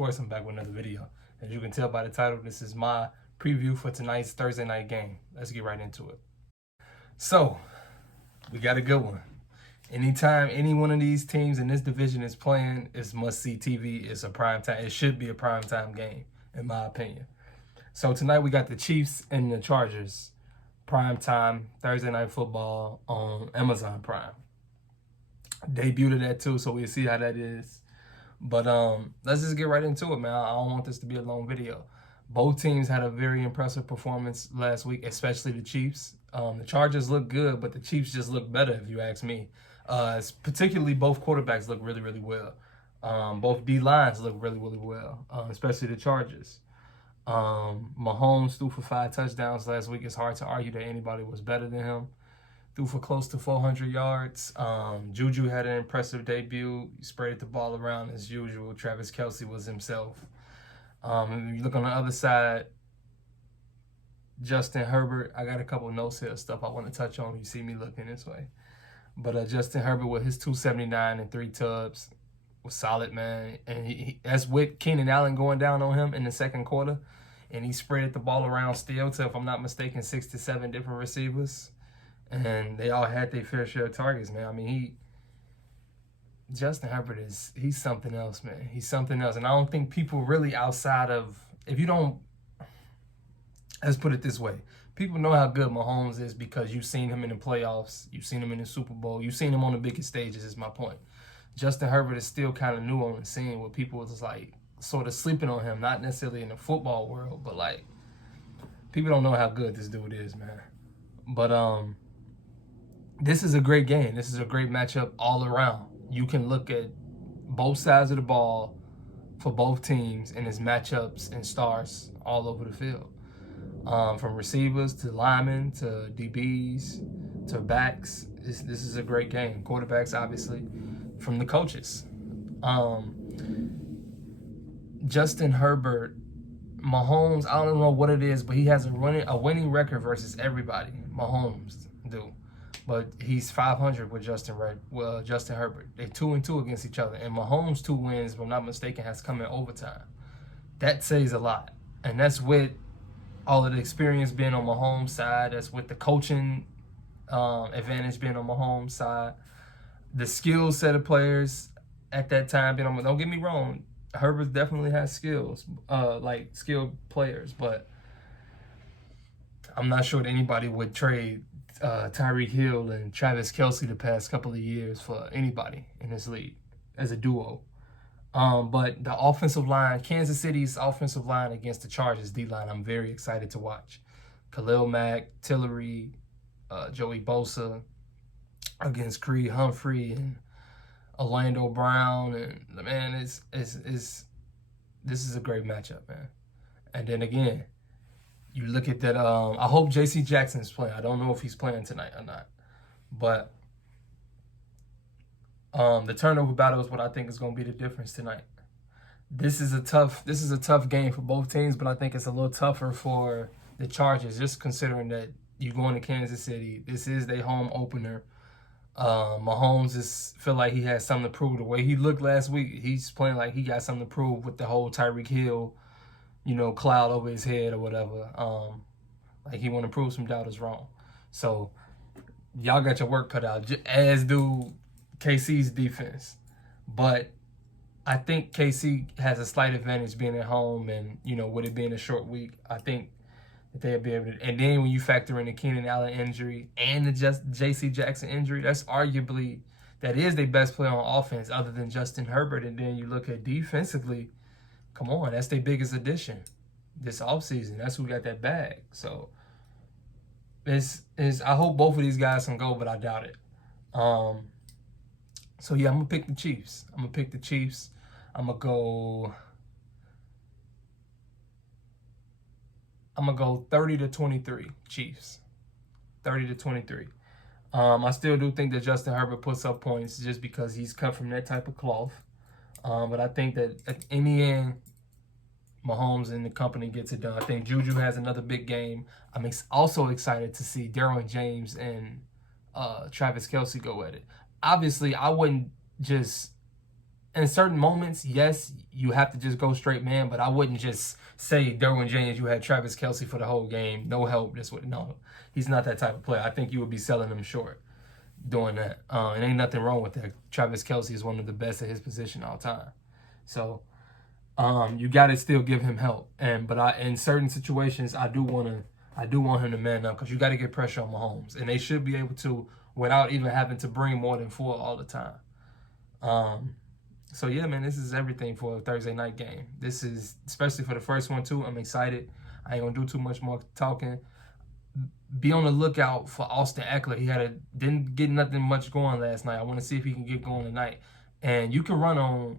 RocSports. I'm back with another video. As you can tell by the title, this is my preview for tonight's Thursday night game. Let's get right into it. So, we got a good one. Anytime any one of these teams in this division is playing, it's must-see TV. It's a prime time. It should be a prime time game, in my opinion. So tonight we got the Chiefs and the Chargers. Prime time, Thursday night football on Amazon Prime. Debuted that too, so we'll see how that is. But let's just get right into it, man. I don't want this to be a long video. Both teams had a very impressive performance last week, especially the Chiefs. The Chargers look good, but the Chiefs just look better, if you ask me. Particularly both quarterbacks look really, really well. Both D-lines look really, really well, especially the Chargers. Mahomes threw for 5 touchdowns last week. It's hard to argue that anybody was better than him. Threw for close to 400 yards. Juju had an impressive debut. He sprayed the ball around as usual. Travis Kelce was himself. If you look on the other side, Justin Herbert, I got a couple notes here, stuff I want to touch on. You see me looking this way. But Justin Herbert with his 279 and 3 tubs was solid, man. And that's with Keenan Allen going down on him in the second quarter. And he spread the ball around still to, if I'm not mistaken, 6 to 7 different receivers. And they all had their fair share of targets, man. I mean, Justin Herbert he's something else, man. He's something else. And I don't think people really outside of, let's put it this way. People know how good Mahomes is because you've seen him in the playoffs. You've seen him in the Super Bowl. You've seen him on the biggest stages, is my point. Justin Herbert is still kind of new on the scene where people was like sort of sleeping on him, not necessarily in the football world, but like people don't know how good this dude is, man. But this is a great game. This is a great matchup all around. You can look at both sides of the ball for both teams and its matchups and stars all over the field. From receivers to linemen to DBs to backs. This is a great game. Quarterbacks, obviously, from the coaches. Justin Herbert, Mahomes, I don't know what it is, but he has a winning record versus everybody. Mahomes do. But he's 500 with Justin Herbert. They're 2-2 against each other. And Mahomes' 2 wins, if I'm not mistaken, has come in overtime. That says a lot. And that's with all of the experience being on Mahomes' side. That's with the coaching advantage being on Mahomes' side. The skill set of players at that time, don't get me wrong, Herbert definitely has skills, like skilled players. But I'm not sure that anybody would trade Tyreek Hill and Travis Kelce the past couple of years for anybody in this league as a duo. But the offensive line, Kansas City's offensive line against the Chargers D-line, I'm very excited to watch. Khalil Mack, Tillery, Joey Bosa against Creed Humphrey and Orlando Brown, and man, this is a great matchup, man. And then again, you look at that. I hope J.C. Jackson's playing. I don't know if he's playing tonight or not, but the turnover battle is what I think is going to be the difference tonight. This is a tough game for both teams, but I think it's a little tougher for the Chargers, just considering that you're going to Kansas City. This is their home opener. Mahomes feel like he has something to prove. The way he looked last week, he's playing like he got something to prove with the whole Tyreek Hill, cloud over his head or whatever. Like he want to prove some doubters wrong. So y'all got your work cut out, as do KC's defense. But I think KC has a slight advantage being at home and, with it being a short week. I think that they'll be able to. And then when you factor in the Keenan Allen injury and the J.C. Jackson injury, that is their best player on offense other than Justin Herbert. And then you look at defensively, come on, that's their biggest addition this offseason. That's who got that bag. So I hope both of these guys can go, but I doubt it. So yeah, I'm gonna pick the Chiefs. I'm gonna go 30-23 Chiefs. 30-23. I still do think that Justin Herbert puts up points just because he's cut from that type of cloth. But I think that in the end, Mahomes and the company gets it done. I think Juju has another big game. I'm also excited to see Derwin James and Travis Kelce go at it. Obviously, I wouldn't just in certain moments, yes, you have to just go straight man, but I wouldn't just say Derwin James, you had Travis Kelce for the whole game, no help. No, he's not that type of player. I think you would be selling him short doing that. And ain't nothing wrong with that. Travis Kelce is one of the best at his position all time. So you got to still give him help. But in certain situations, I do want him to man up because you got to get pressure on Mahomes, and they should be able to without even having to bring more than 4 all the time. So yeah, man, this is everything for a Thursday night game. This is especially for the first one too. I'm excited. I ain't gonna do too much more talking. Be on the lookout for Austin Eckler. Didn't get nothing much going last night. I want to see if he can get going tonight. And you can run on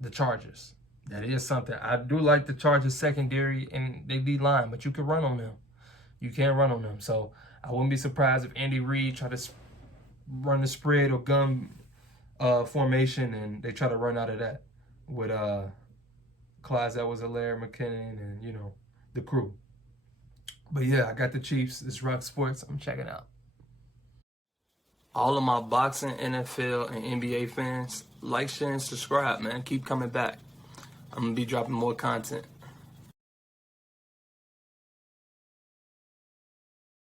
the Chargers. That is something. I do like the Chargers secondary and they D line, but you can run on them. You can't run on them. So I wouldn't be surprised if Andy Reid tried to run the spread or gun formation and they try to run out of that with Clyde Edwards-Helaire, McKinnon, and the crew. But yeah, I got the Chiefs. It's RocSports. I'm checking out. All of my boxing, NFL, and NBA fans, like, share, and subscribe, man. Keep coming back. I'm going to be dropping more content.